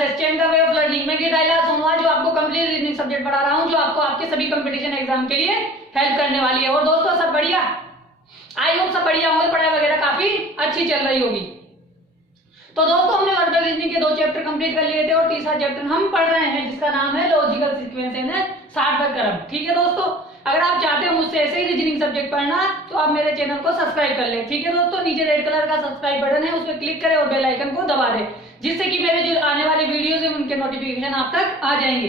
Classes change the way of learning में गीताइला सोमवार जो आपको कंप्लीट रीजनिंग सब्जेक्ट पढ़ा रहा हूँ, जो आपको आपके सभी कंपटीशन एग्जाम के लिए हेल्प करने वाली है। और दोस्तों सब बढ़िया, आई होप सब बढ़िया होंगे, पढ़ाई वगैरह काफी अच्छी चल रही होगी। तो दोस्तों हमने वर्बल रीजनिंग के 2 चैप्टर कंप्लीट कर लिए थे और तीसरा चैप्टर हम पढ़ रहे हैं जिसका नाम है लॉजिकल सीक्वेंस एंड सार्थक क्रम। ठीक है दोस्तों, अगर आप चाहते हो मुझसे ऐसे ही रीजनिंग सब्जेक्ट पढ़ना तो आप मेरे चैनल को सब्सक्राइब कर ले। ठीक है दोस्तों, नीचे रेड कलर का सब्सक्राइब बटन है, उस पर क्लिक करें और बेल आइकन को दबा दें, जिससे कि मेरे जो आने वाले वीडियोस है उनके नोटिफिकेशन आप तक आ जाएंगे।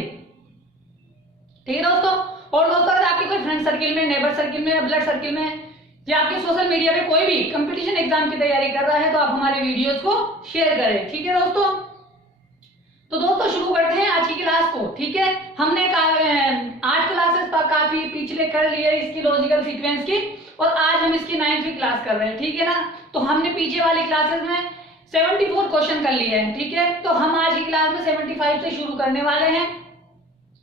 ठीक है दोस्तों, और दोस्तों अगर आपके कोई फ्रेंड सर्किल में, नेबर सर्किल में, ब्लड सर्किल में या आपके सोशल मीडिया पे कोई भी कंपटीशन एग्जाम की तैयारी कर रहा है तो आप हमारे वीडियोस को शेयर करें। ठीक है दोस्तों, तो दोस्तों शुरू करते हैं आज की क्लास को। ठीक है, हमने 8 क्लासेस काफी पिछले कर लिए इसकी लॉजिकल सीक्वेंस की, और आज हम इसकी 9वीं क्लास कर रहे हैं। ठीक है ना, तो हमने पीछे वाली क्लासेस में 74 क्वेश्चन कर लिए हैं। ठीक है, तो हम आज की क्लास में 75 से शुरू करने वाले हैं।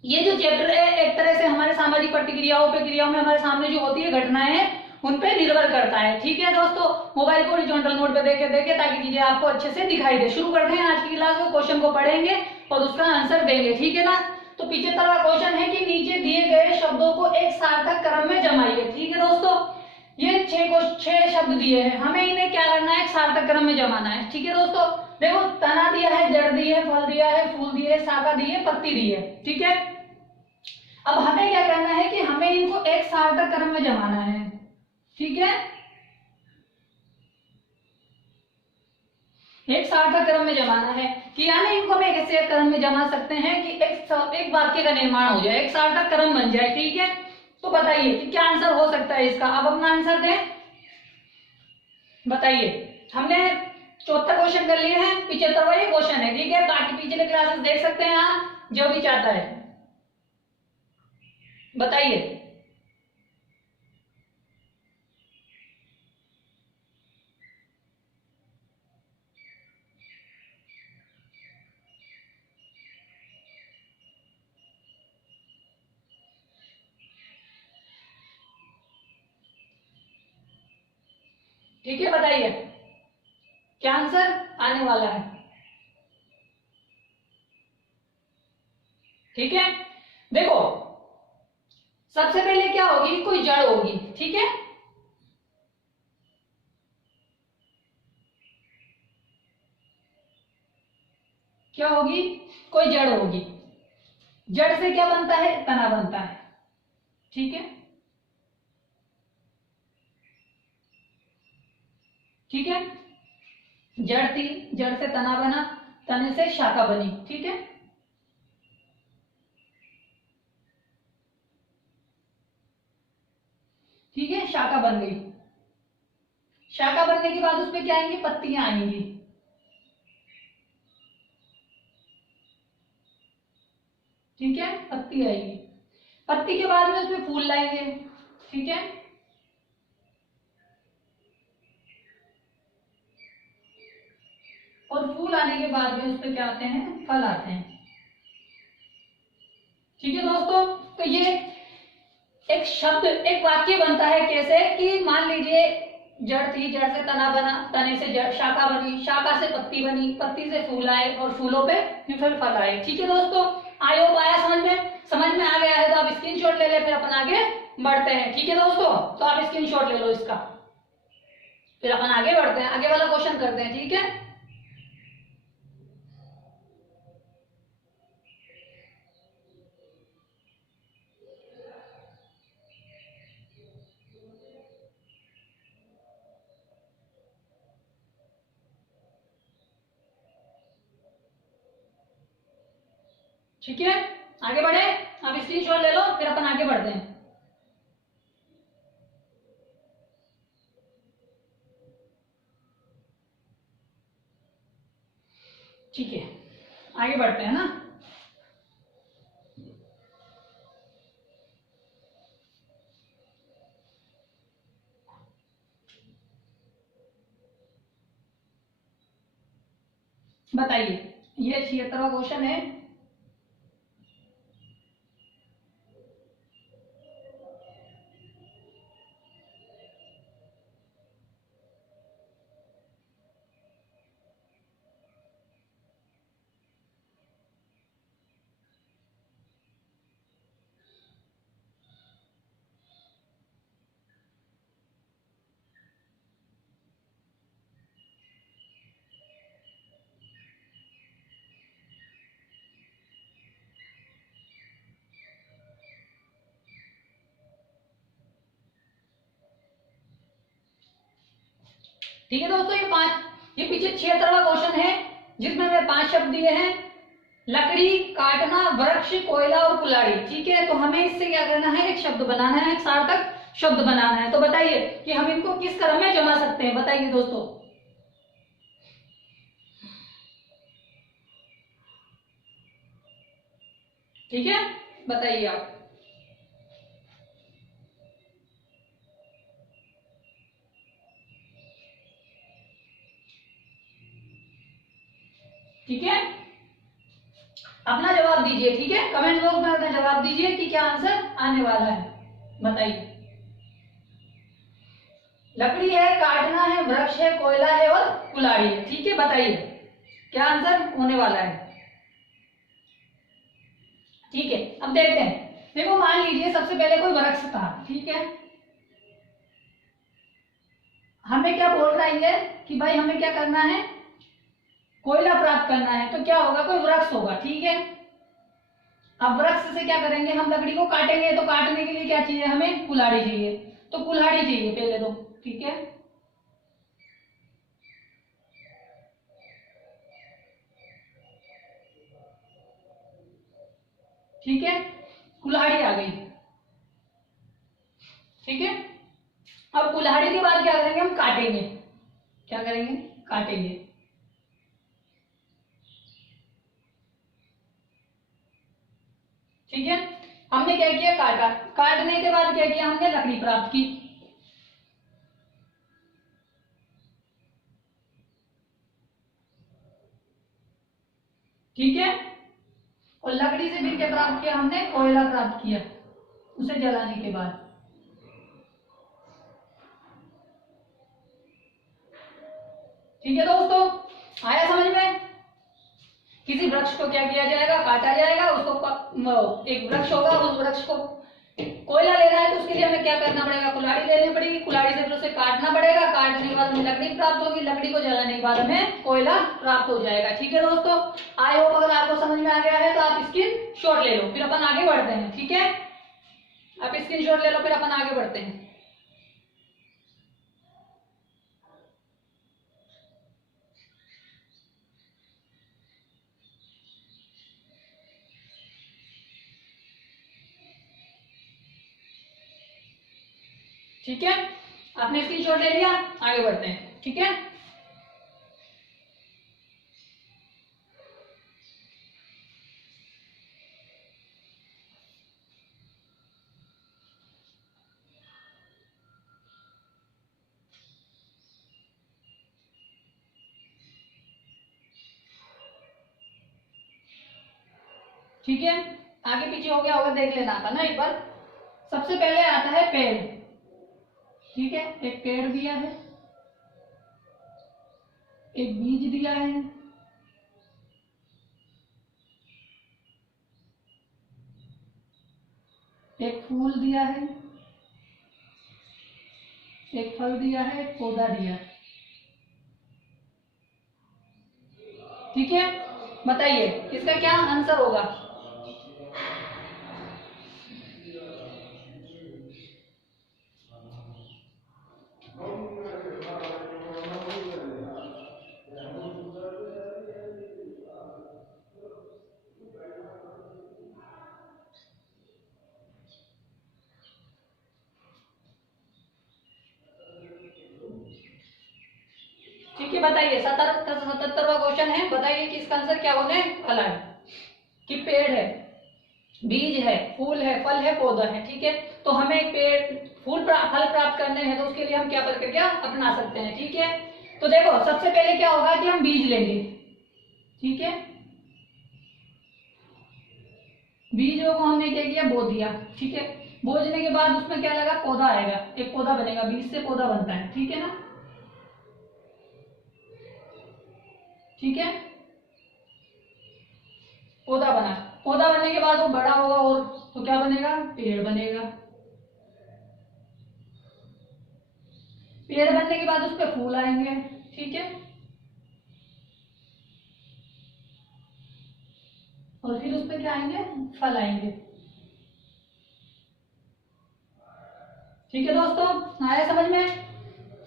ये जो चैप्टर है एक तरह से हमारे सामाजिक प्रतिक्रियाओं पे क्रियाओं में हमारे सामने जो होती है घटनाएं हैं उन पे निर्भर करता है। ठीक है दोस्तों, मोबाइल को हॉरिजॉन्टल मोड पे देखे ताकि चीजें आपको अच्छे से दिखाई दे। शुरू करते हैं आज की क्लास को, क्वेश्चन को पढ़ेंगे और उसका आंसर देंगे। ठीक है ना, तो 75वां क्वेश्चन है कि नीचे दिए गए शब्दों को एक सार्थक क्रम में जमाइए। ठीक है दोस्तों, ये 6 शब्द दिए हैं, हमें इन्हें क्या करना है, एक सार्थक क्रम में जमाना है। ठीक है दोस्तों, देखो तना दिया है, जड़ दी है, फल दिया है, फूल दिए है, शाखा दी है, पत्ती दी है। ठीक है, अब हमें क्या करना है कि हमें इनको एक सार्थक क्रम में जमाना है। ठीक है, एक सार्थक क्रम में जमाना है कि यानी इनको हम एक ऐसे क्रम में जमा सकते हैं कि एक वाक्य का निर्माण हो जाए, एक सार्थक क्रम बन जाए। ठीक है, तो बताइए कि क्या आंसर हो सकता है इसका। अब अपना आंसर दें, बताइए। हमने 74 क्वेश्चन कर लिए हैं, 75वां ये क्वेश्चन है। ठीक है, बाकी पिछले क्लासेस देख सकते हैं आप, जो भी चाहता है बताइए। ठीक है, बताइए क्या आंसर आने वाला है। ठीक है, देखो सबसे पहले क्या होगी, कोई जड़ होगी। ठीक है, क्या होगी, कोई जड़ होगी। जड़ से क्या बनता है, तना बनता है। ठीक है, ठीक है, जड़ थी, जड़ से तना बना, तने से शाखा बनी। ठीक है, ठीक है, शाखा बन गई। शाखा बनने के बाद उसपे क्या आएंगी, पत्तियां आएंगी। ठीक है, पत्ती आएगी, पत्ती के बाद में उसमें फूल लाएंगे। ठीक है, और फूल आने के बाद में उसपे क्या आते हैं, फल आते हैं। ठीक है दोस्तों, तो ये एक शब्द, एक वाक्य बनता है कैसे कि मान लीजिए जड़ थी, जड़ से तना बना, तने से जड़ शाखा बनी, शाखा से पत्ती बनी, पत्ती से फूल आए और फूलों पे फिर फल आए। ठीक है दोस्तों, आई होप आया समझ में, समझ में आ गया है तो आप स्क्रीनशॉट ले ले, फिर अपन आगे बढ़ते हैं। ठीक है दोस्तों, तो आप स्क्रीनशॉट ले लो इसका, फिर अपन आगे बढ़ते हैं, आगे वाला क्वेश्चन करते हैं। ठीक है, ठीक है, आगे बढ़े, आप स्क्रीनशॉट ले लो, फिर अपन आगे बढ़ते हैं। ठीक है, आगे बढ़ते हैं ना। बताइए, ये 76वां क्वेश्चन है। ठीक है दोस्तों, ये पीछे 76वां क्वेश्चन है जिसमें मैं 5 शब्द दिए हैं, लकड़ी, काटना, वृक्ष, कोयला और कुल्हाड़ी। ठीक है, तो हमें इससे क्या करना है, एक शब्द बनाना है, एक सार्थक शब्द बनाना है। तो बताइए कि हम इनको किस क्रम में जमा सकते हैं, बताइए दोस्तों। ठीक है, बताइए आप। ठीक है, अपना जवाब दीजिए। ठीक है, कमेंट बॉक्स में अपना जवाब दीजिए कि क्या आंसर आने वाला है, बताइए। लकड़ी है, काटना है, वृक्ष है, कोयला है और कुल्हाड़ी है। ठीक है, बताइए क्या आंसर होने वाला है। ठीक है, अब देखते हैं। देखो, मान लीजिए सबसे पहले कोई वृक्ष था। ठीक है, हमें क्या बोल रहा है कि भाई हमें क्या करना है, कोयला प्राप्त करना है। तो क्या होगा, कोई वृक्ष होगा। ठीक है, अब वृक्ष से क्या करेंगे, हम लकड़ी को काटेंगे। तो काटने के लिए क्या चाहिए, हमें कुल्हाड़ी चाहिए। तो कुल्हाड़ी चाहिए पहले तो। ठीक है, ठीक है, कुल्हाड़ी आ गई। ठीक है, अब कुल्हाड़ी के बाद क्या करेंगे, हम काटेंगे। क्या करेंगे, काटेंगे। ठीक है, हमने क्या किया, काटा। काटने के बाद क्या किया, हमने लकड़ी प्राप्त की। ठीक है, और लकड़ी से फिर क्या प्राप्त किया, हमने कोयला प्राप्त किया उसे जलाने के बाद। ठीक है दोस्तों, आया समझ में। किसी वृक्ष को क्या किया जाएगा, काटा जाएगा। उसको एक वृक्ष होगा, उस वृक्ष को कोयला लेना है तो उसके लिए हमें क्या करना पड़ेगा, कुल्हाड़ी लेनी पड़ेगी। कुल्हाड़ी से फिर उसे काटना पड़ेगा। काटने के बाद हमें लकड़ी प्राप्त होगी। लकड़ी को जलाने के बाद हमें कोयला प्राप्त हो जाएगा। ठीक है दोस्तों, आई होप अगर आपको समझ में आ गया है तो आप स्क्रीन शॉट ले लो, फिर अपन आगे बढ़ते हैं। ठीक है, आप स्क्रीन शॉट ले लो, फिर अपन आगे बढ़ते हैं। ठीक है, आपने स्क्रीन शॉट ले लिया, आगे बढ़ते हैं। ठीक है, ठीक है, आगे पीछे हो गया होगा, देख लेना था ना एक बार। सबसे पहले आता है पेड़। ठीक है, एक पेड़ दिया है, एक बीज दिया है, एक फूल दिया है, एक फल दिया है, एक पौधा दिया है। ठीक है, बताइए इसका क्या आंसर होगा। ठीक है, बताइए। 77वां क्वेश्चन है, बताइए कि इसका आंसर क्या होने वाला है। कि पेड़ है, बीज है, फूल है, फल है, पौधा है। ठीक है, तो हमें पेड़, फल प्राप्त करने हैं तो उसके लिए हम क्या प्रक्रिया अपना सकते हैं। ठीक है, तो देखो सबसे पहले क्या होगा कि हम बीज लेंगे। ठीक है, बीजों को हमने क्या किया, बो दिया। ठीक है, बोझने के बाद उसमें क्या लगा, पौधा आएगा, एक पौधा बनेगा। बीज से पौधा बनता है। ठीक है ना, ठीक है, पौधा बना। पौधा बनने के बाद वो बड़ा होगा और तो क्या बनेगा, पेड़ बनेगा। पेड़ बनने के बाद उस पर फूल आएंगे। ठीक है, और फिर उस पर क्या आएंगे, फल आएंगे। ठीक है दोस्तों, आया समझ में।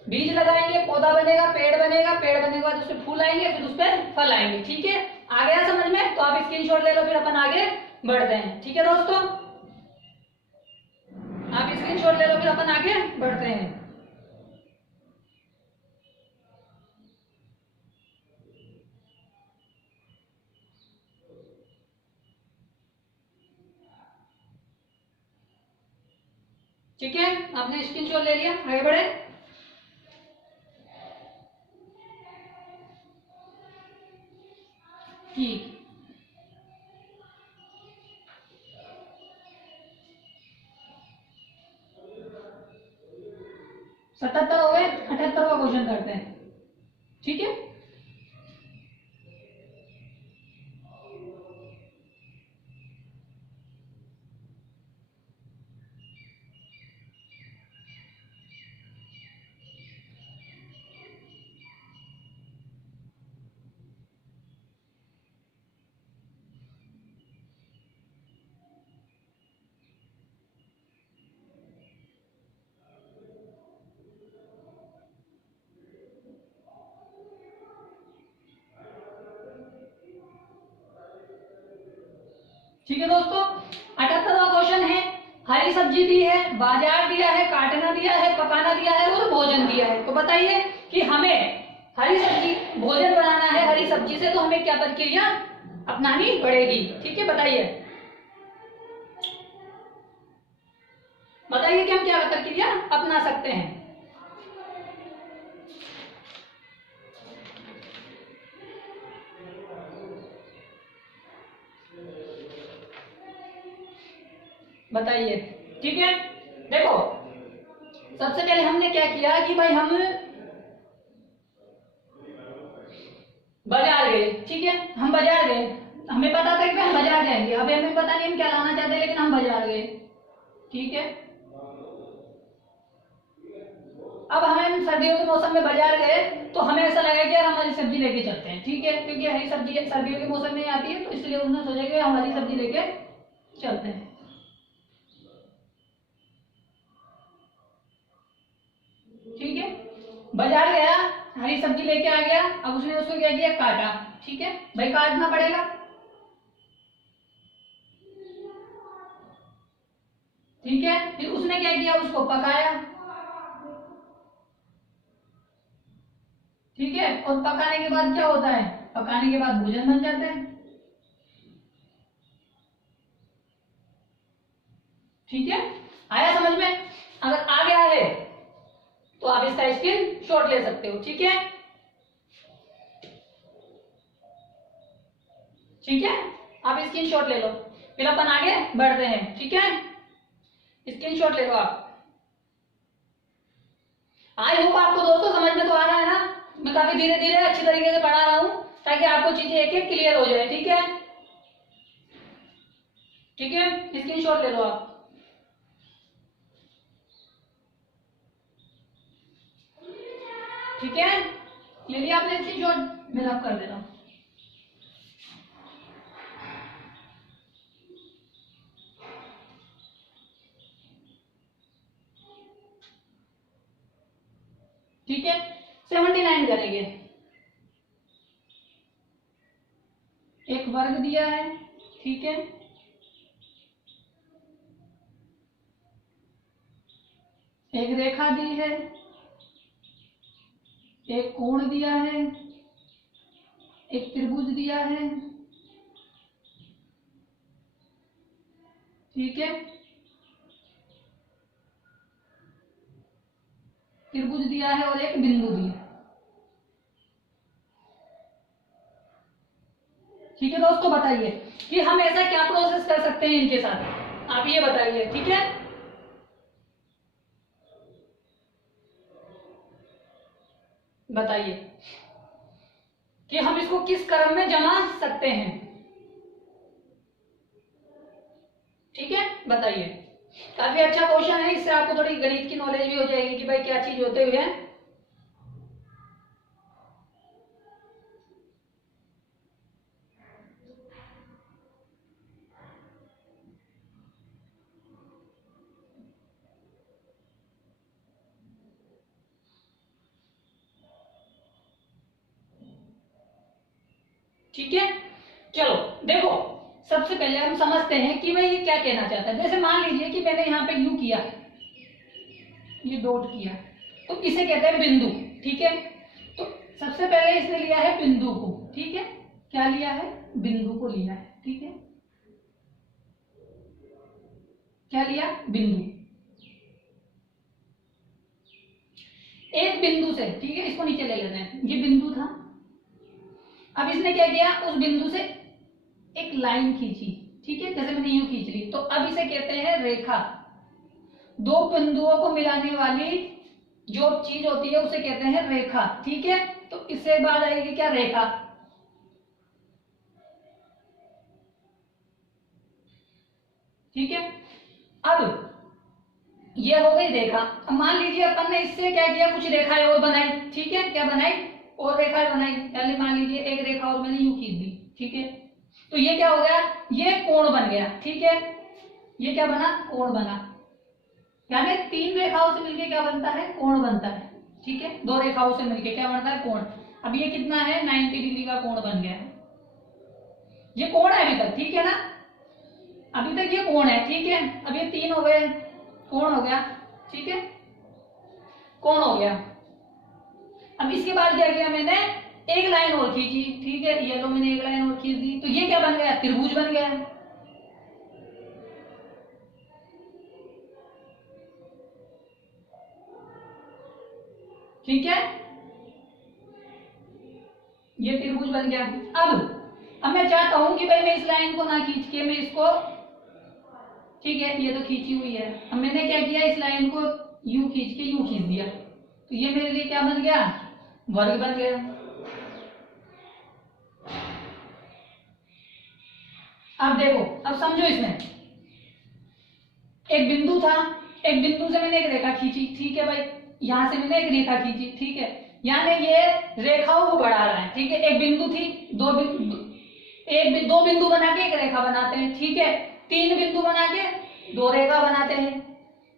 बीज लगाएंगे, पौधा बनेगा, पेड़ बनेगा, पेड़ बनने के बाद उस पर फूल आएंगे, फिर उस पर फल आएंगे। ठीक है, आ गया समझ में? तो आप स्क्रीनशॉट ले लो, फिर अपन आगे बढ़ते हैं। ठीक है दोस्तों, आप स्क्रीनशॉट ले लो, फिर अपन आगे बढ़ते हैं। ठीक है, आपने स्क्रीनशॉट ले लिया, आगे बढ़े। ठीक, 77 हो गए, 78 का क्वेश्चन करते हैं। ठीक है, ठीक है दोस्तों, 78वां क्वेश्चन है। हरी सब्जी दी है, बाजार दिया है, काटना दिया है, पकाना दिया है और भोजन दिया है। तो बताइए कि हमें हरी सब्जी भोजन बनाना है हरी सब्जी से, तो हमें क्या प्रक्रिया अपनानी पड़ेगी। ठीक है, बताइए बताइए कि हम क्या प्रक्रिया अपना सकते हैं। बताइए। ठीक है, देखो सबसे पहले हमने क्या किया कि भाई हम बाजार गए। ठीक है, हम बाजार गए, हमें पता था कि हम बाजार जाएंगे, अभी हमें पता नहीं हम क्या लाना चाहते, लेकिन हम बाजार गए। ठीक है, अब हमें सर्दियों के मौसम में बाजार गए तो हमें ऐसा लगा कि यार हम हरी सब्जी लेके चलते हैं। ठीक है, क्योंकि हरी सब्जी सर्दियों के मौसम में आती है, तो इसलिए उन्होंने सोचा कि हम हरी सब्जी लेके चलते हैं। ठीक है, बाजार गया, हरी सब्जी लेके आ गया, अब उसने उसको क्या किया, काटा। ठीक है भाई, काटना पड़ेगा। ठीक है, फिर उसने क्या किया, उसको पकाया। ठीक है, और पकाने के बाद क्या होता है, पकाने के बाद भोजन बन जाता है। ठीक है, आया समझ में? अगर आ गया है तो आप इसका स्क्रीन शॉट ले सकते हो। ठीक है, ठीक है, आप स्क्रीन शॉट ले लो, फिर अपन आगे बढ़ते हैं। ठीक है, स्क्रीन शॉट ले लो आप। आई होप आपको दोस्तों समझ में तो आ रहा है ना? मैं काफी धीरे धीरे अच्छी तरीके से पढ़ा रहा हूं ताकि आपको चीजें एक एक क्लियर हो जाए। ठीक है, ठीक है, स्क्रीन शॉट ले लो आप। ठीक है, ले लिया आपने स्क्रीन शॉट, मैं रब कर दे रहा हूं। ठीक है, 79 करेंगे। एक वर्ग दिया है। ठीक है, एक रेखा दी है, एक कोण दिया है, एक त्रिभुज दिया है। ठीक है, त्रिभुज दिया है और एक बिंदु दिया। ठीक है दोस्तों, बताइए कि हम ऐसा क्या प्रोसेस कर सकते हैं इनके साथ, आप ये बताइए। ठीक है, बताइए कि हम इसको किस क्रम में जमा सकते हैं। ठीक है, बताइए। काफी अच्छा क्वेश्चन है, इससे आपको थोड़ी गणित की नॉलेज भी हो जाएगी कि भाई क्या चीज होते हुए है। ठीक है, चलो देखो सबसे पहले हम समझते हैं कि भाई ये क्या कहना चाहता है। जैसे मान लीजिए कि मैंने यहाँ पे यू किया, ये डॉट किया, तो इसे कहते हैं बिंदु। ठीक है, तो सबसे पहले इसने लिया है बिंदु को। ठीक है, क्या लिया है? बिंदु को लिया है। ठीक है, क्या लिया? बिंदु। एक बिंदु से, ठीक है, इसको नीचे ले लेते हैं, ये बिंदु था। अब इसने क्या किया? उस बिंदु से एक लाइन खींची। ठीक है, जैसे मैंने यूं खींच ली, तो अब इसे कहते हैं रेखा। दो बिंदुओं को मिलाने वाली जो चीज होती है उसे कहते हैं रेखा। ठीक है, तो इससे बाद आएगी क्या? रेखा। ठीक है, अब ये हो गई रेखा। अब मान लीजिए अपन ने इससे क्या किया? कुछ रेखाएं और बनाई। ठीक है, क्या बनाई? और रेखाएं बनाई। पहले मान लीजिए एक रेखा और मैंने यूं खींच दी। ठीक है, तो ये क्या हो गया? ये कोण बन गया। ठीक है, ये क्या बना? कोण बना। यानी तीन रेखाओं से मिलके क्या बनता है? कोण बनता है। ठीक है, दो रेखाओं से मिलके क्या बनता है? कोण। अब ये कितना है? 90 डिग्री का कोण बन गया है। ये कोण है अभी तक, ठीक है ना? अभी तक ये कोण है। ठीक है, अब ये तीन हो गए, कोण हो गया। ठीक है, कोण हो गया। अब इसके बाद क्या किया मैंने? एक लाइन और खींची। ठीक है, ये लो मैंने एक लाइन और खींच दी, तो ये क्या बन गया? त्रिभुज बन गया। ठीक है, ये त्रिभुज बन गया। अब मैं चाहता हूं कि भाई मैं इस लाइन को ना खींच के मैं इसको, ठीक है, ये तो खींची हुई है, अब मैंने क्या किया? इस लाइन को यूं खींच के यूं खींच दिया, तो ये मेरे लिए क्या बन गया? वर्ग बन गया। अब देखो, अब समझो, इसमें एक बिंदु था, एक बिंदु से मैंने एक रेखा खींची। ठीक है भाई, यहां से मैंने एक रेखा खींची। ठीक है, यानी ये रेखाओं को बढ़ा रहा है। ठीक है, एक बिंदु थी, दो बिंदु, दो बिंदु बना के एक रेखा बनाते हैं। ठीक है, तीन बिंदु बना के दो रेखा बनाते हैं,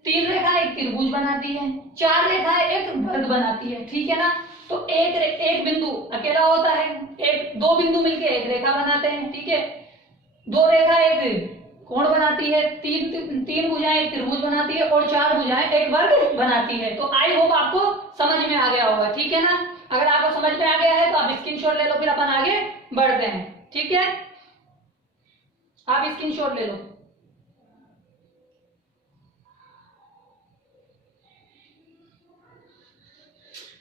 तीन रेखा एक त्रिभुज बनाती है, चार रेखा एक वर्ग बनाती है। ठीक है ना? तो एक बिंदु अकेला होता है, एक दो बिंदु मिलके एक रेखा बनाते हैं। ठीक है, दो रेखा एक कोण बनाती है, तीन भुजाएं एक त्रिभुज बनाती है, और चार भुजाएं एक वर्ग बनाती है। तो आई होप आपको समझ में आ गया होगा। ठीक है ना? अगर आपको समझ में आ गया है तो आप स्क्रीनशॉट ले लो, फिर अपन आगे बढ़ते हैं। ठीक है, आप स्क्रीनशॉट ले लो।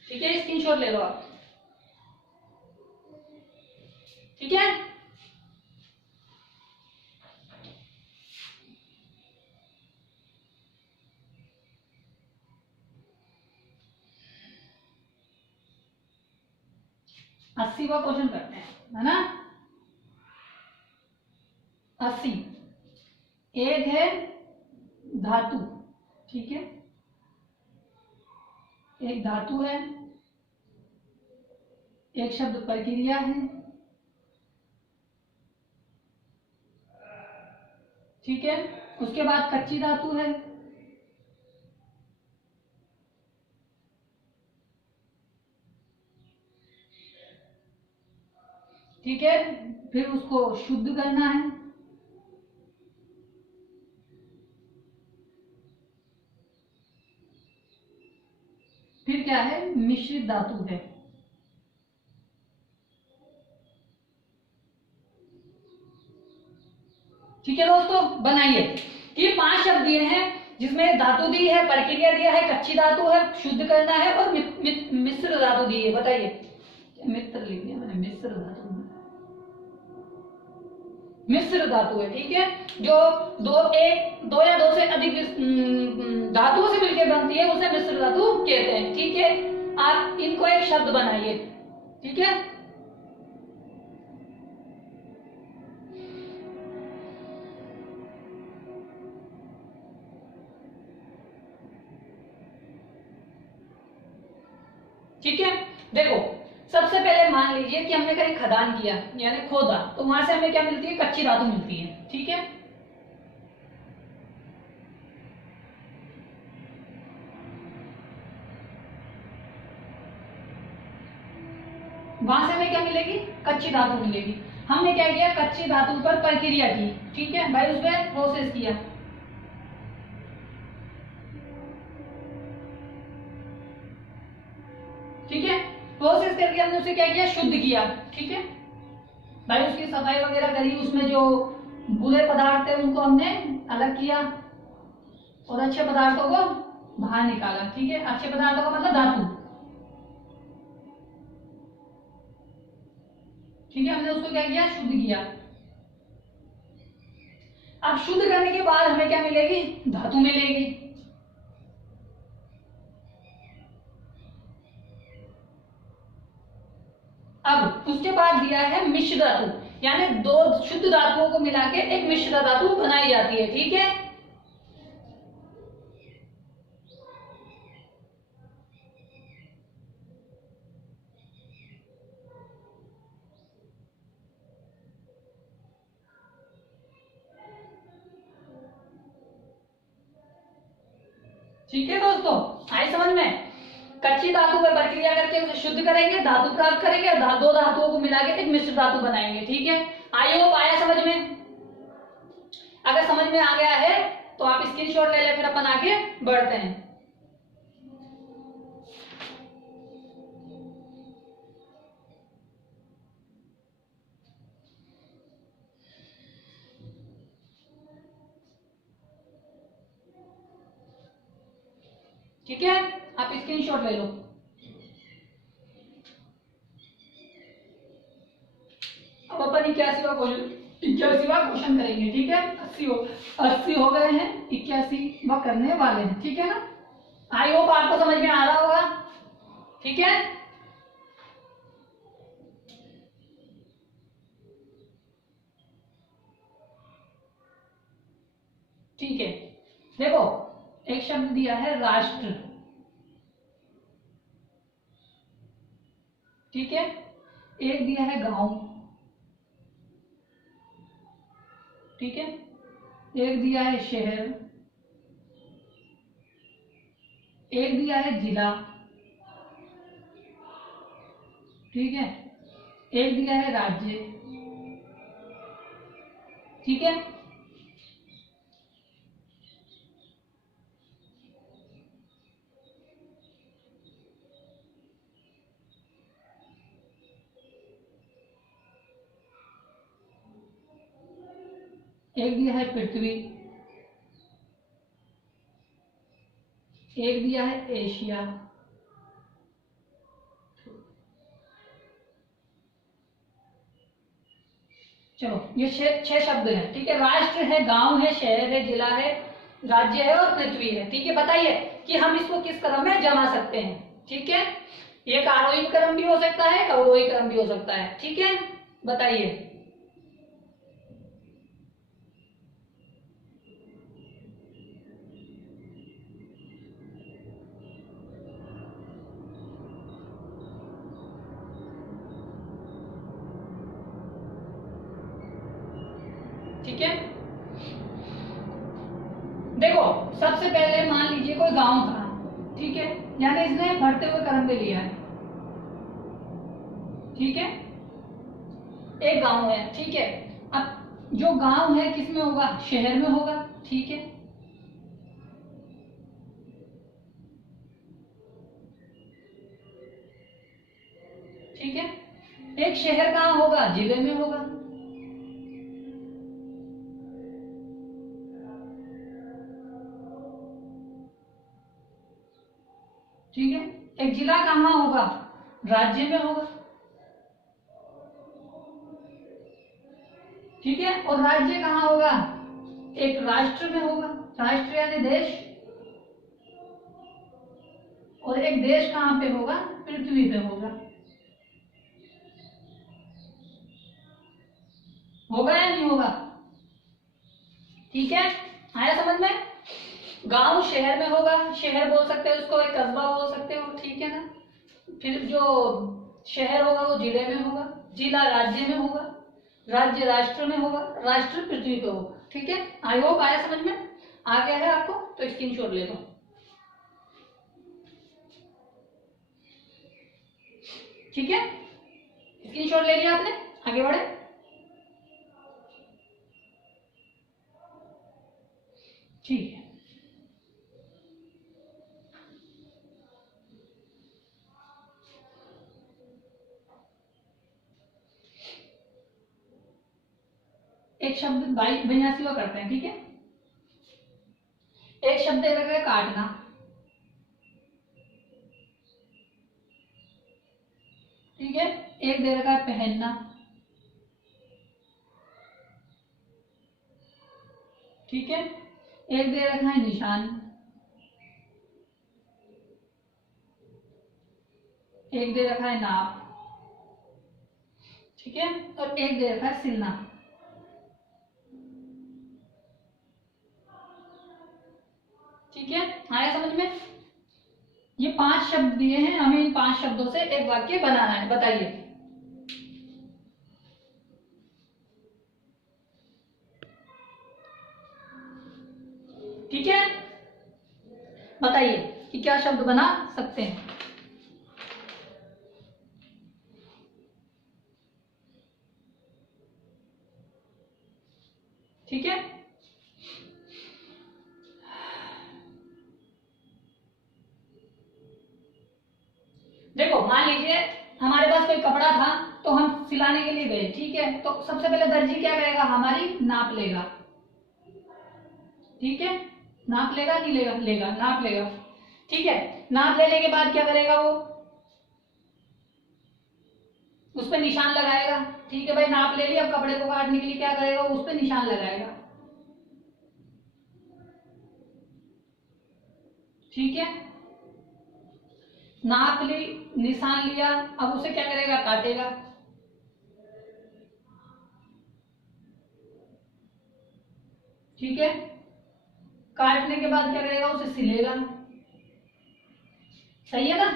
ठीक है, स्क्रीनशॉट ले लो आप। ठीक है, 80वां क्वेश्चन करते हैं, है ना? 80, एक है धातु। ठीक है, एक धातु है, एक शब्द प्रक्रिया है। ठीक है, उसके बाद कच्ची धातु है। ठीक है, फिर उसको शुद्ध करना है। फिर क्या है? मिश्रित धातु है। ठीक है दोस्तों, बनाइए। ये 5 शब्द दिए हैं, जिसमें धातु दी है, प्रक्रिया दिया है, कच्ची धातु है, शुद्ध करना है, और मिश्र धातु दी है। बताइए, मित्र लिख दिया मैंने, मिश्र धातु, मिश्र धातु है। ठीक है, जो दो या दो से अधिक धातुओं से मिलकर बनती है उसे मिश्र धातु कहते हैं। ठीक है, आप इनको एक शब्द बनाइए। ठीक है, ठीक है, देखो सबसे पहले मान लीजिए कि हमने कहीं खदान किया, यानी खोदा, तो वहां से हमें क्या मिलती है? कच्ची धातु मिलती है। ठीक है, वहां से हमें क्या मिलेगी, कच्ची धातु मिलेगी। हमने क्या किया, कच्ची धातु पर प्रक्रिया की, ठीक है भाई, उसमें प्रोसेस किया, ठीक है। प्रोसेस करके हमने उसे क्या किया, शुद्ध किया, ठीक है भाई। उसकी सफाई वगैरह करी, उसमें जो बुरे पदार्थ थे उनको हमने अलग किया और अच्छे पदार्थों को बाहर निकाला, ठीक है। अच्छे पदार्थों का मतलब धातु, ठीक है। हमने उसको क्या किया, शुद्ध किया। अब शुद्ध करने के बाद हमें क्या मिलेगी, धातु मिलेगी। अब उसके बाद दिया है मिश्र धातु, यानी दो शुद्ध धातुओं को मिला के एक मिश्र धातु बनाई जाती है, ठीक है। ठीक है दोस्तों, आई समझ में। कच्ची धातु पर प्रक्रिया करके उसे शुद्ध करेंगे, धातु प्राप्त करेंगे और दो धातुओं को मिला के एक मिश्र धातु बनाएंगे, ठीक है। आई होप आया समझ में। अगर समझ में आ गया है तो आप स्क्रीनशॉट ले ले, फिर अपन आगे बढ़ते हैं। ठीक है, आप स्क्रीनशॉट ले लो। अब अपन 81वां क्वेश्चन करेंगे, ठीक है। 80 हो गए हैं, 81वां करने वाले हैं, ठीक है ना। आई होप आपको समझ में आ रहा होगा, ठीक है। ठीक है, देखो एक शब्द दिया है राष्ट्र, ठीक है। एक दिया है गांव, ठीक है। एक दिया है शहर, एक दिया है जिला, ठीक है। एक दिया है राज्य, ठीक है। एक दिया है पृथ्वी, एक दिया है एशिया, चलो ये छह शब्द हैं, ठीक है। राष्ट्र है, गांव है, शहर है, जिला है, राज्य है और पृथ्वी है, ठीक है। बताइए कि हम इसको किस क्रम में जमा सकते हैं, ठीक है। एक आरोही क्रम भी हो सकता है, एक अवरोही क्रम भी हो सकता है, ठीक है। बताइए। ठीक है, देखो सबसे पहले मान लीजिए कोई गांव था, ठीक है, यानी इसने बढ़ते हुए क्रम में लिया है, ठीक है। एक गांव है, ठीक है। अब जो गांव है किस में होगा, शहर में होगा, ठीक है। ठीक है, एक शहर कहाँ होगा, जिले में होगा, ठीक है। एक जिला कहाँ होगा, राज्य में होगा, ठीक है। और राज्य कहाँ होगा, एक राष्ट्र में होगा, राष्ट्र यानी देश। और एक देश कहाँ पे होगा, पृथ्वी पे होगा, होगा या नहीं होगा, ठीक है। आया समझ में। गांव शहर में होगा, शहर बोल सकते हो उसको, एक कस्बा बोल सकते हो, ठीक है ना। फिर जो शहर होगा वो जिले में होगा, जिला राज्य में होगा, राज्य राष्ट्र में होगा, राष्ट्र पृथ्वी पे होगा, ठीक है। आई होप आया समझ में। आ गया है आपको तो स्क्रीनशॉट ले लो, ठीक है। स्क्रीनशॉट ले लिया आपने, आगे बढ़े। ठीक है, एक शब्द 82 का करते हैं। ठीक है, एक शब्द दे रखा है काटना। ठीक है, एक दे रखा है पहनना। ठीक है, एक दे रखा है निशान। एक दे रखा है नाप। ठीक है, और एक दे रखा है सिलना। ठीक है, आया समझ में। ये 5 शब्द दिए हैं, हमें इन 5 शब्दों से एक वाक्य बनाना है। बताइए, ठीक है, बताइए कि क्या शब्द बना सकते हैं। ठीक है, देखो मान लीजिए हमारे पास कोई कपड़ा था, तो हम सिलाने के लिए गए। ठीक है, तो सबसे पहले दर्जी क्या करेगा, हमारी नाप लेगा। ठीक है, नाप लेगा नहीं लेगा, लेगा, नाप लेगा। ठीक है, नाप लेने के बाद क्या करेगा वो, उस पर निशान लगाएगा। ठीक है भाई, नाप ले लिया, अब कपड़े को काटने के लिए क्या करेगा, वो उस पर निशान लगाएगा। ठीक है, नाप ली, निशान लिया, अब उसे क्या करेगा, काटेगा। ठीक है, काटने के बाद क्या करेगा, उसे सिलेगा। सही है ना।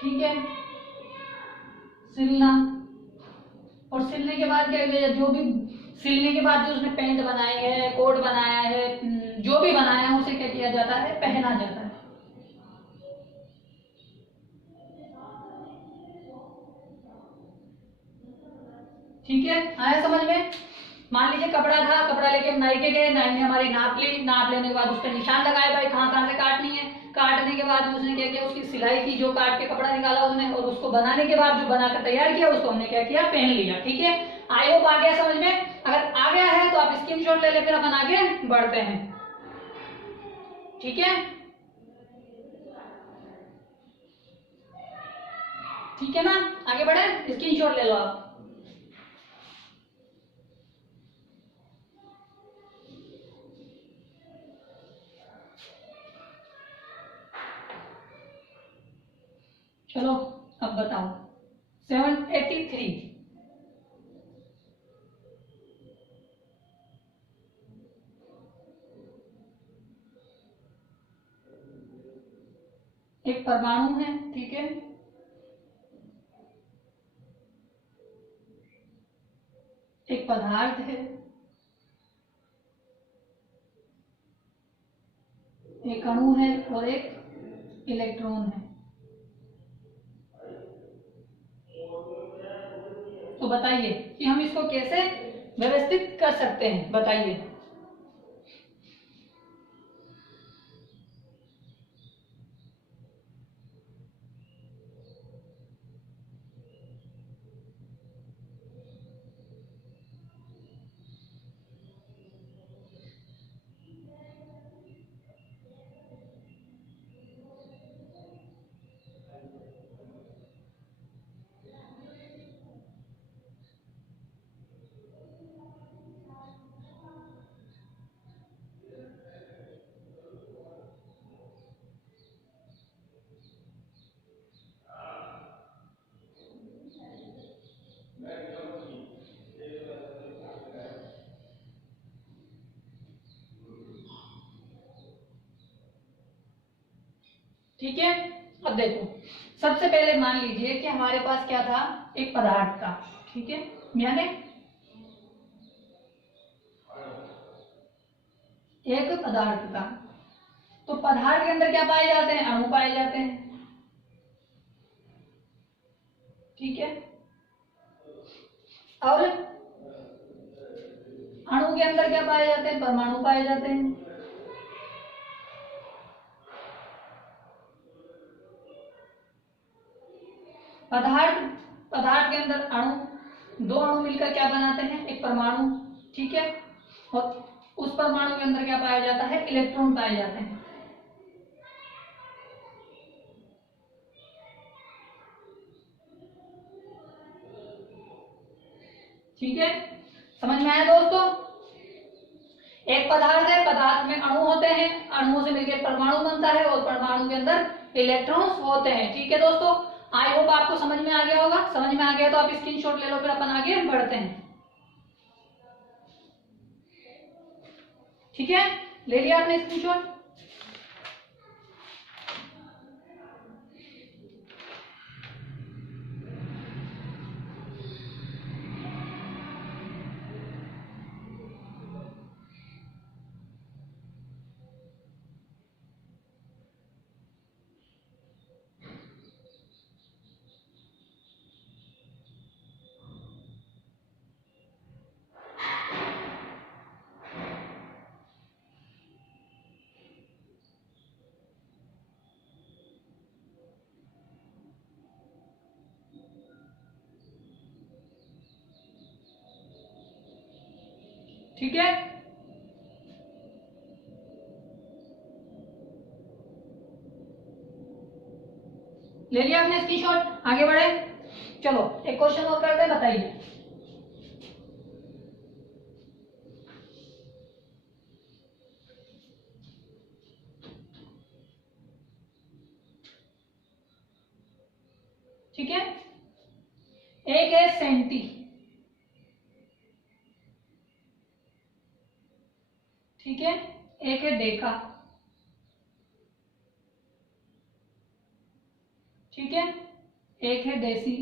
ठीक है, सिलना, और सिलने के बाद क्या करेगा, जो भी सिलने के बाद जो उसने पैंट बनाई है, कोट बनाया है, जो भी बनाया है, उसे क्या किया जाता है, पहना जाता है। ठीक है, आया समझ में। मान लीजिए कपड़ा था, कपड़ा लेके हम नाई के गए, नाई ने हमारी नाप ली, नाप लेने के बाद उस पर निशान लगाए भाई कहाँ कहाँ से काटनी है। काटने के बाद में उसने क्या किया, उसकी सिलाई की, जो काट के कपड़ा निकाला उसने, और उसको बनाने के बाद जो बनाकर तैयार किया उसको हमने क्या किया, पहन लिया। ठीक है, आई होप आ गया समझ में। अगर आ गया है तो आप स्क्रीनशॉट ले ले, फिर अपन आगे बढ़ते हैं। ठीक है, ठीक है ना, आगे बढ़े, स्क्रीनशॉट ले लो आप। चलो अब बताओ, 783। एक परमाणु है। ठीक है, एक पदार्थ है, एक अणु है, और एक इलेक्ट्रॉन है। तो बताइए कि हम इसको कैसे व्यवस्थित कर सकते हैं, बताइए। ठीक है, अब देखो, सबसे पहले मान लीजिए कि हमारे पास क्या था, एक पदार्थ था। ठीक है, यानी एक पदार्थ था। तो पदार्थ के अंदर क्या पाए जाते हैं, अणु पाए जाते हैं। ठीक है। और अणु के अंदर क्या पाए जाते हैं? परमाणु पाए जाते हैं। पदार्थ के अंदर अणु, दो अणु मिलकर क्या बनाते हैं? एक परमाणु, ठीक है। और उस परमाणु के अंदर क्या पाया जाता है? इलेक्ट्रॉन पाए जाते हैं। ठीक है, समझ में आया दोस्तों? एक पदार्थ है, पदार्थ में अणु होते हैं, अणुओं से मिलकर परमाणु बनता है और परमाणु के अंदर इलेक्ट्रॉन्स होते हैं। ठीक है दोस्तों, आई होप आपको समझ में आ गया होगा। समझ में आ गया तो आप स्क्रीनशॉट ले लो, फिर अपन आगे बढ़ते हैं। ठीक है, ले लिया आपने स्क्रीनशॉट? ठीक है, ले लिया आपने स्क्रीनशॉट? आगे बढ़े, चलो एक क्वेश्चन और करते हैं, बताइए। ठीक है, एक है सेंटी, ठीक है, एक है डेका, ठीक है, एक है डेसी,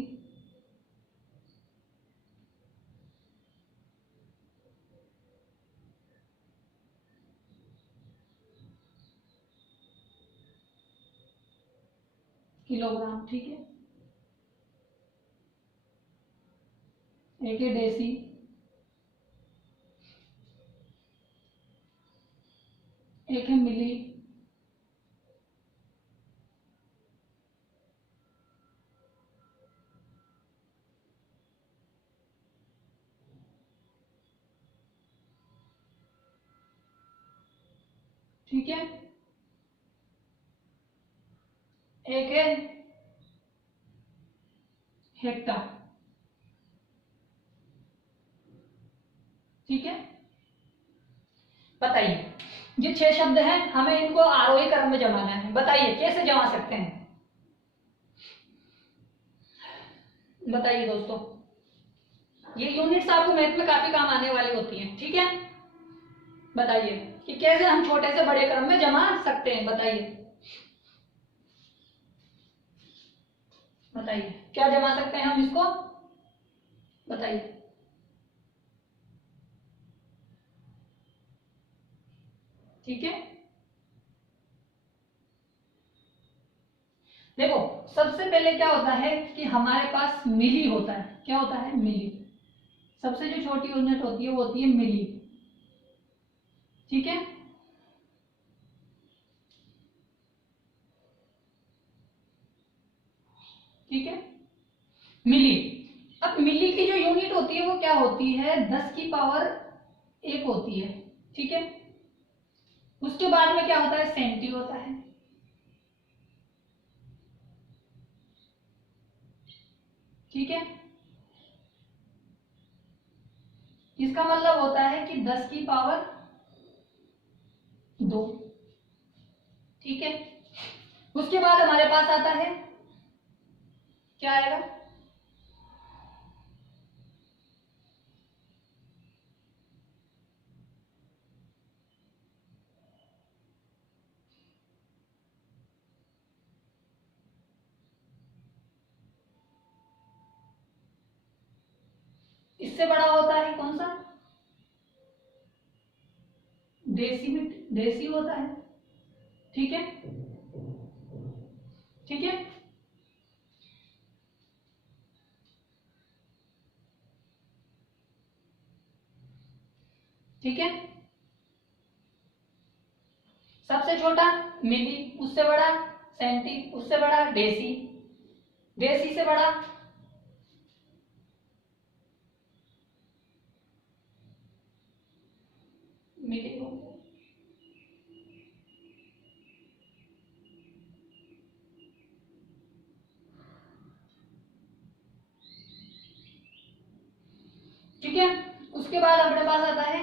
किलोग्राम, ठीक है, एक है डेसी, एक है मिली, ठीक है, एक है हेक्टा, ठीक है। बताइए, ये 6 शब्द हैं, हमें इनको आरोही क्रम में जमाना है। बताइए कैसे जमा सकते हैं? बताइए दोस्तों, ये यूनिट्स आपको मैथ में काफी काम आने वाली होती हैं। ठीक है, बताइए कि कैसे हम छोटे से बड़े क्रम में जमा सकते हैं। बताइए, बताइए क्या जमा सकते हैं हम इसको? बताइए। ठीक है, देखो सबसे पहले क्या होता है कि हमारे पास मिली होता है। क्या होता है? मिली। सबसे जो छोटी यूनिट होती है वो होती है मिली। ठीक है, ठीक है, मिली। अब मिली की जो यूनिट होती है वो क्या होती है? 10 की पावर 1 होती है। ठीक है, उसके बाद में क्या होता है? सेंटी होता है। ठीक है, इसका मतलब होता है कि 10 की पावर 2। ठीक है, उसके बाद हमारे पास आता है, क्या आएगा? इससे बड़ा होता है कौन सा? देसी होता है। ठीक है, ठीक है, ठीक है। सबसे छोटा मिली, उससे बड़ा सेंटी, उससे बड़ा डेसी, डेसी से बड़ा मिली हो गया। ठीक है। उसके बाद अपने पास आता है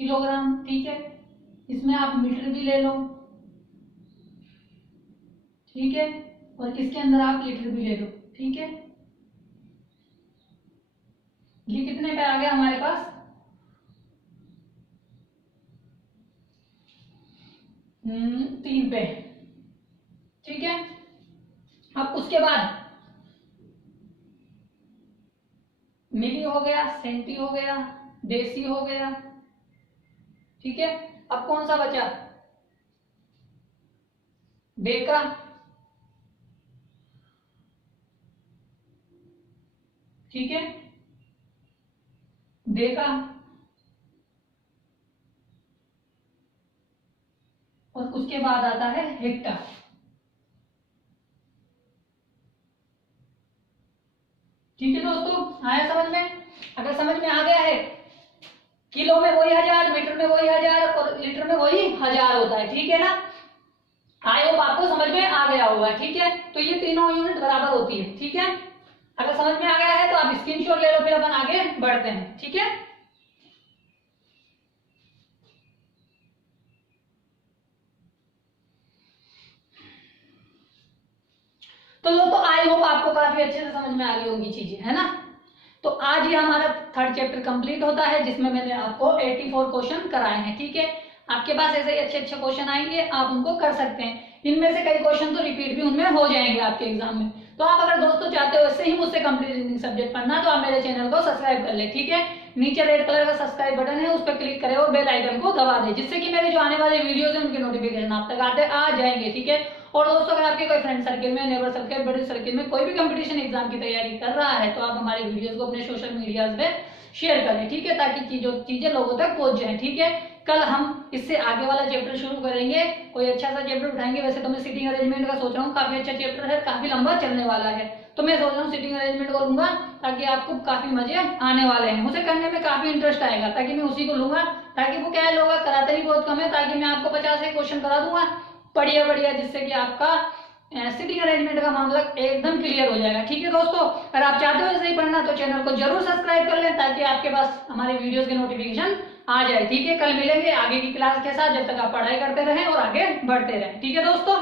किलोग्राम। ठीक है, इसमें आप मीटर भी ले लो। ठीक है, और इसके अंदर आप लीटर भी ले लो। ठीक है, ये कितने पे आ गया हमारे पास? 3 पे। ठीक है, अब उसके बाद मिली हो गया, सेंटी हो गया, देसी हो गया। ठीक है, अब कौन सा बचा? डेका। ठीक है, डेका, और उसके बाद आता है हेक्टर। ठीक है दोस्तों, आया समझ में? अगर समझ में आ गया है, किलो में वही 1000, मीटर में वही 1000 और लीटर में वही 1000 होता है। ठीक है ना? आई होप आपको समझ में आ गया होगा। ठीक है, तो ये तीनों यूनिट बराबर होती है। ठीक है, अगर समझ में आ गया है तो आप स्क्रीनशॉट ले लो, फिर अपन आगे बढ़ते हैं। ठीक है, तो दोस्तों आई होप आपको काफी अच्छे से समझ में आ गई होंगी चीजें, है ना? तो आज ही हमारा 3rd चैप्टर कंप्लीट होता है, जिसमें मैंने आपको 84 क्वेश्चन कराए हैं। ठीक है, आपके पास ऐसे ही अच्छे अच्छे क्वेश्चन आएंगे, आप उनको कर सकते हैं। इनमें से कई क्वेश्चन तो रिपीट भी उनमें हो जाएंगे आपके एग्जाम में। तो आप अगर दोस्तों चाहते हो इससे ही मुझसे कंप्लीट रीजनिंग सब्जेक्ट पढ़ना, तो आप मेरे चैनल को सब्सक्राइब कर ले। ठीक है, नीचे रेड कलर का सब्सक्राइब बटन है, उस पर क्लिक करें और बेल आइकन को दबा दें, जिससे कि मेरे जो आने वाले वीडियोस हैं उनके नोटिफिकेशन आप तक आते आ जाएंगे। ठीक है, और दोस्तों अगर आपके कोई फ्रेंड सर्किल में, नेबर सर्किल, बड़े सर्किल में कोई भी कंपटीशन एग्जाम की तैयारी कर रहा है, तो आप हमारी वीडियोस को अपने सोशल मीडियाज पे शेयर करें। ठीक है, ताकि जो चीजें लोगों तक पहुंच जाए। ठीक है, कल हम इससे आगे वाला चैप्टर शुरू करेंगे, कोई अच्छा सा चैप्टर उठाएंगे। वैसे तो मैं सिटिंग अरेंजमेंट का सोच रहा हूँ, काफी अच्छा चैप्टर है, काफी लंबा चलने वाला है, तो मैं सोच रहा हूँ सिटिंग अरेंजमेंट करूंगा, ताकि आपको काफी मजे आने वाले हैं। मुझे करने में काफी इंटरेस्ट आएगा, ताकि मैं उसी को लूंगा, ताकि वो क्या है, लोग कराते ही बहुत कम है, ताकि मैं आपको 50 क्वेश्चन करा दूंगा बढ़िया बढ़िया, जिससे कि आपका सिटिंग अरेंजमेंट का मामला एकदम क्लियर हो जाएगा। ठीक है दोस्तों, अगर आप चाहते हो ऐसे ही पढ़ना, तो चैनल को जरूर सब्सक्राइब कर लें, ताकि आपके पास हमारे वीडियोस के नोटिफिकेशन आ जाए। ठीक है, कल मिलेंगे आगे की क्लास के साथ, जब तक आप पढ़ाई करते रहें और आगे बढ़ते रहें। ठीक है दोस्तों।